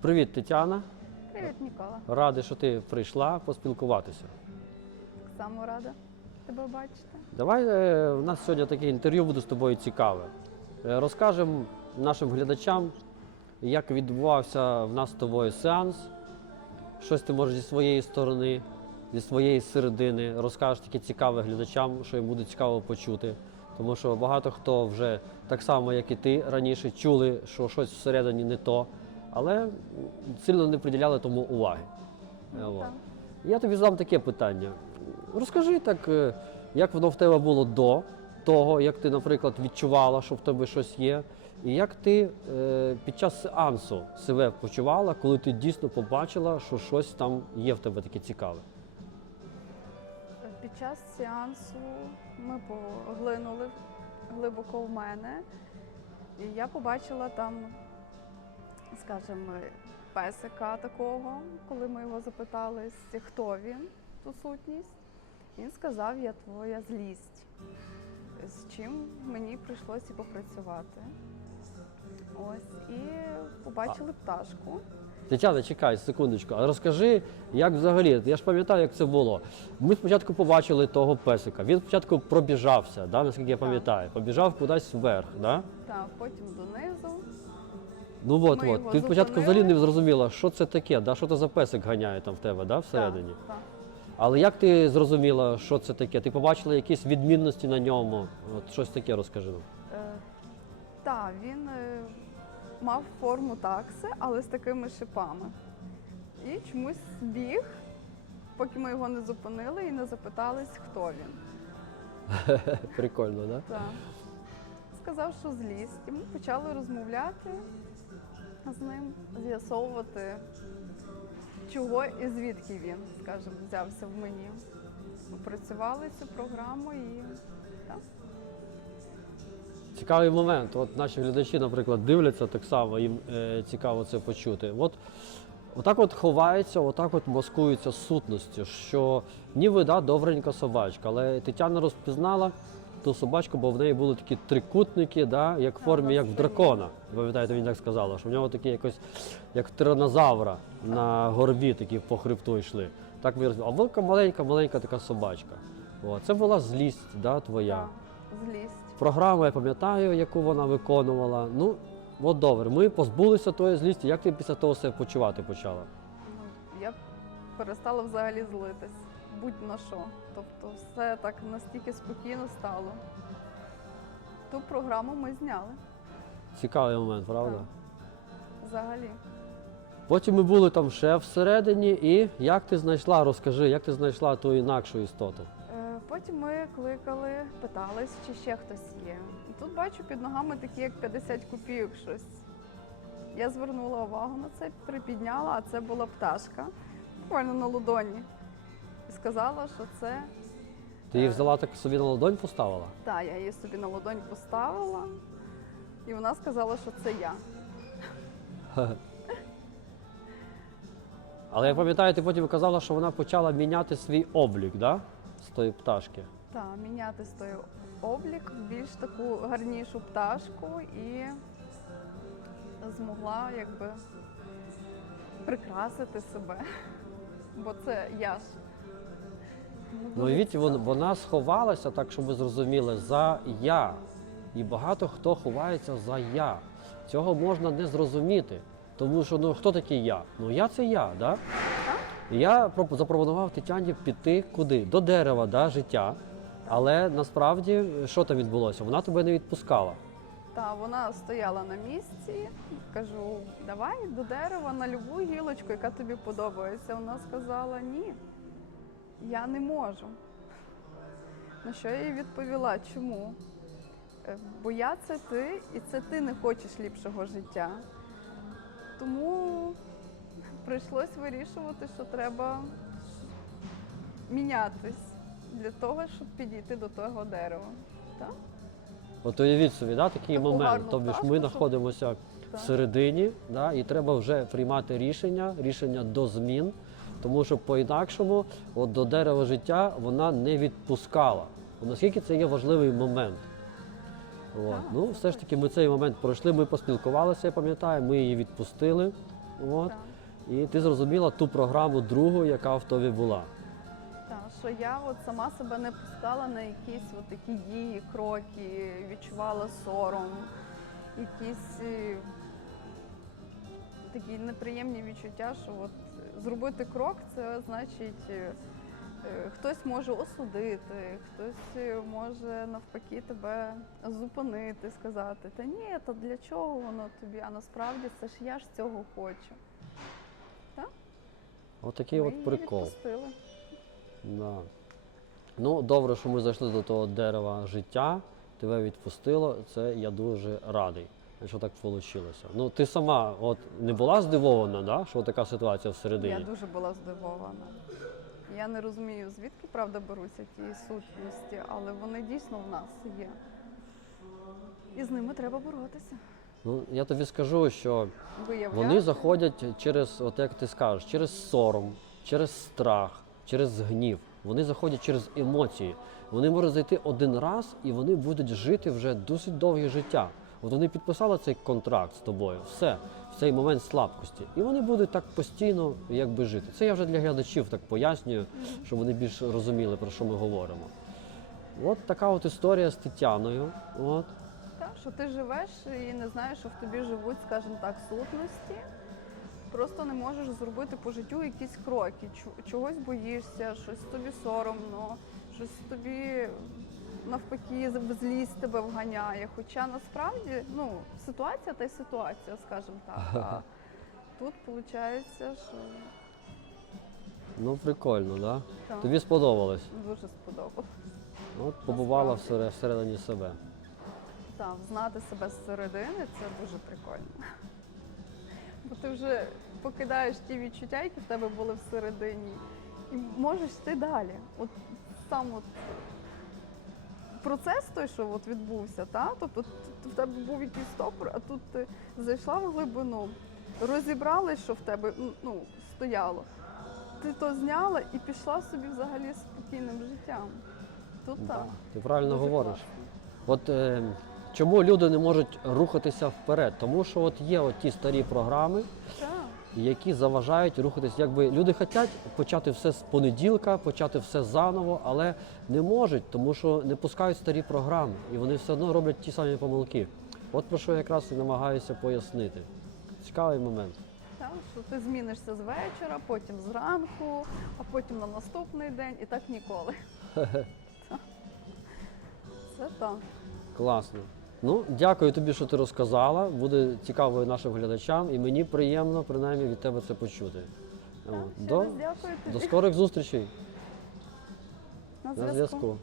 Привіт, Тетяна. Привіт, Нікола. Радий, що ти прийшла поспілкуватися. Так само рада тебе бачити. Давай е, у нас сьогодні таке інтерв'ю буде з тобою цікаве. Е, Розкажемо нашим глядачам, як відбувався в нас з тобою сеанс. Щось ти можеш зі своєї сторони, зі своєї середини розкажеш таке цікаве глядачам, що їм буде цікаво почути. Тому що багато хто вже так само, як і ти раніше, чули, що щось всередині не то, але сильно не приділяли тому уваги. Е, от. Я тобі задам таке питання. Розкажи так, е, як воно в тебе було до того, як ти, наприклад, відчувала, що в тебе щось є, і як ти е, під час сеансу себе почувала, коли ти дійсно побачила, що щось там є в тебе таке цікаве. Під час сеансу ми поглинули глибоко в мене, і я побачила там, скажімо, песика такого, коли ми його запитали, хто він, ту сутність. Він сказав, я твоя злість, з чим мені прийшлося попрацювати. Ось, і побачили пташку. Тетяна, чекай секундочку, а розкажи, як взагалі, я ж пам'ятаю, як це було. Ми спочатку побачили того песика. Він спочатку пробіжався, да, наскільки я пам'ятаю, побіжав кудись вверх. Да? Та потім донизу. Ну от, Ми от. його Ти спочатку зупинили. взагалі не зрозуміла, що це таке, да? що це за песик ганяє там в тебе да, всередині. Так, так. Але як ти зрозуміла, що це таке? Ти побачила якісь відмінності на ньому? От щось таке розкажи нам. Е, та, він е, мав форму такси, але з такими шипами. І чомусь біг, поки ми його не зупинили і не запитались, хто він. Прикольно, да? Так. Сказав, що злість. І ми почали розмовляти з ним, з'ясовувати, чого і звідки він, скажімо, взявся в мені. Опрацювали цю програму і так. Цікавий момент. От наші глядачі, наприклад, дивляться так само, їм е, цікаво це почути. От Отак от ховається, отак от маскується сутності, що ніби да, добренька собачка, але Тетяна розпізнала ту собачку, бо в неї були такі трикутники, да, як в формі, як в дракона. Ви пам'ятаєте, він так сказала, що в нього такі якось, як тиранозавра на горбі такі по хребту йшли. Так ми розуміли. А велика маленька, маленька така собачка. О, це була злість да, твоя. Злість. Програму я пам'ятаю, яку вона виконувала. Ну, от добре, ми позбулися тої злісті. Як ти після того себе почувати почала? Ну, я перестала взагалі злитись, будь-на що. Тобто все так настільки спокійно стало. Ту програму ми зняли Цікавий момент, правда? Так. взагалі. Потім ми були там ще всередині, і як ти знайшла, розкажи, як ти знайшла ту інакшу істоту? Е, Потім ми кликали, питались, чи ще хтось є. І тут бачу під ногами такі, як 50 копійок щось. Я звернула увагу на це, припідняла, а це була пташка, буквально на ладоні. Сказала, що це Ти її взяла так собі на ладонь поставила? Так, я її собі на ладонь поставила, і вона сказала, що це я. Але я пам'ятаю, ти потім казала, що вона почала міняти свій облік, да? З тої пташки. Та міняти з той облік в більш таку гарнішу пташку і змогла якби прикрасити себе. Бо це я ж. Ну цікаво. вона сховалася, так щоб ви зрозуміли, за я. І багато хто ховається за я. Цього можна не зрозуміти. Тому що ну хто такий я? Ну я це я, да? І я проп- запропонував Тетяні піти куди? До дерева, да, життя. Але насправді що там відбулося? Вона тебе не відпускала. Та вона стояла на місці, кажу, давай до дерева на любу гілочку, яка тобі подобається. Вона сказала ні, я не можу. На що я їй відповіла, чому? «Е, Бо я це ти, і це ти не хочеш ліпшого життя. Тому прийшлось вирішувати, що треба мінятись для того, щоб підійти до того дерева. Так? От уявіть собі, да, такий Таку момент. гарну Тобто ж пташку, ми щоб- знаходимося Так. всередині, да, і треба вже приймати рішення, рішення до змін, тому що по-інакшому от до дерева життя вона не відпускала. Наскільки це є важливий момент. От. Ну, все ж таки, ми цей момент пройшли, ми поспілкувалися, я пам'ятаю, ми її відпустили. От, і ти зрозуміла ту програму другу, яка в тобі була. Так, що я от сама себе не пускала на якісь от такі дії, кроки, відчувала сором, якісь е, такі неприємні відчуття, що от зробити крок це значить. е, е, Хтось може осудити, хтось е, може навпаки тебе зупинити, сказати, та ні, то для чого воно тобі? А насправді це ж я ж цього хочу. Так? Отакий Ми от прикол. відпустили. Да. Ну, добре, що ми зайшли до того дерева життя, тебе відпустило. Це я дуже радий, що так вийшло. Ну, ти сама от не була здивована, да, що така ситуація всередині? Я дуже була здивована. Я не розумію, звідки правда беруться ті сутності, але вони дійсно в нас є. І з ними треба боротися. Ну, я тобі скажу, що Виявляти. вони заходять через, от як ти скажеш, через сором, через страх, через гнів. Вони заходять через емоції. Вони можуть зайти один раз і вони будуть жити вже досить довге життя. От вони підписали цей контракт з тобою, все, в цей момент слабкості. І вони будуть так постійно якби жити. Це я вже для глядачів так пояснюю, щоб вони більш розуміли, про що ми говоримо. От така от історія з Тетяною. От. Так, що ти живеш і не знаєш, що в тобі живуть, скажімо так, сутності. Просто не можеш зробити по життю якісь кроки. Чогось боїшся, щось тобі соромно, щось тобі навпаки злість тебе вганяє. Хоча насправді ну, ситуація та й ситуація, скажімо так. А тут виходить, що Ну, прикольно, да? так, Тобі сподобалось. дуже сподобалось. От побувала всере- всередині себе. Так, знати себе зсередини це дуже прикольно. Бо ти вже покидаєш ті відчуття, які в тебе були всередині, і можеш йти далі. От сам от процес той, що от відбувся, та? тобто в тебе був якийсь стопор, а тут ти зайшла в глибину, розібралась, що в тебе ну, стояло. Ти то зняла і пішла собі взагалі спокійним життям. Тут так. Ти правильно Дуже говориш. класно. От е, чому люди не можуть рухатися вперед? Тому що от є от ті старі програми, Так. Які заважають рухатись. Якби люди хочуть почати все з понеділка, почати все заново, але не можуть, тому що не пускають старі програми, і вони все одно роблять ті самі помилки. От про що я якраз і намагаюся пояснити. Цікавий момент. Так, що ти змінишся з вечора, потім зранку, а потім на наступний день і так ніколи. Це так. Класно. Ну, дякую тобі, що ти розказала. Буде цікаво і нашим глядачам, і мені приємно принаймні від тебе це почути. Так, От. ще До, раз дякую тобі. до скорих зустрічей На зв'язку.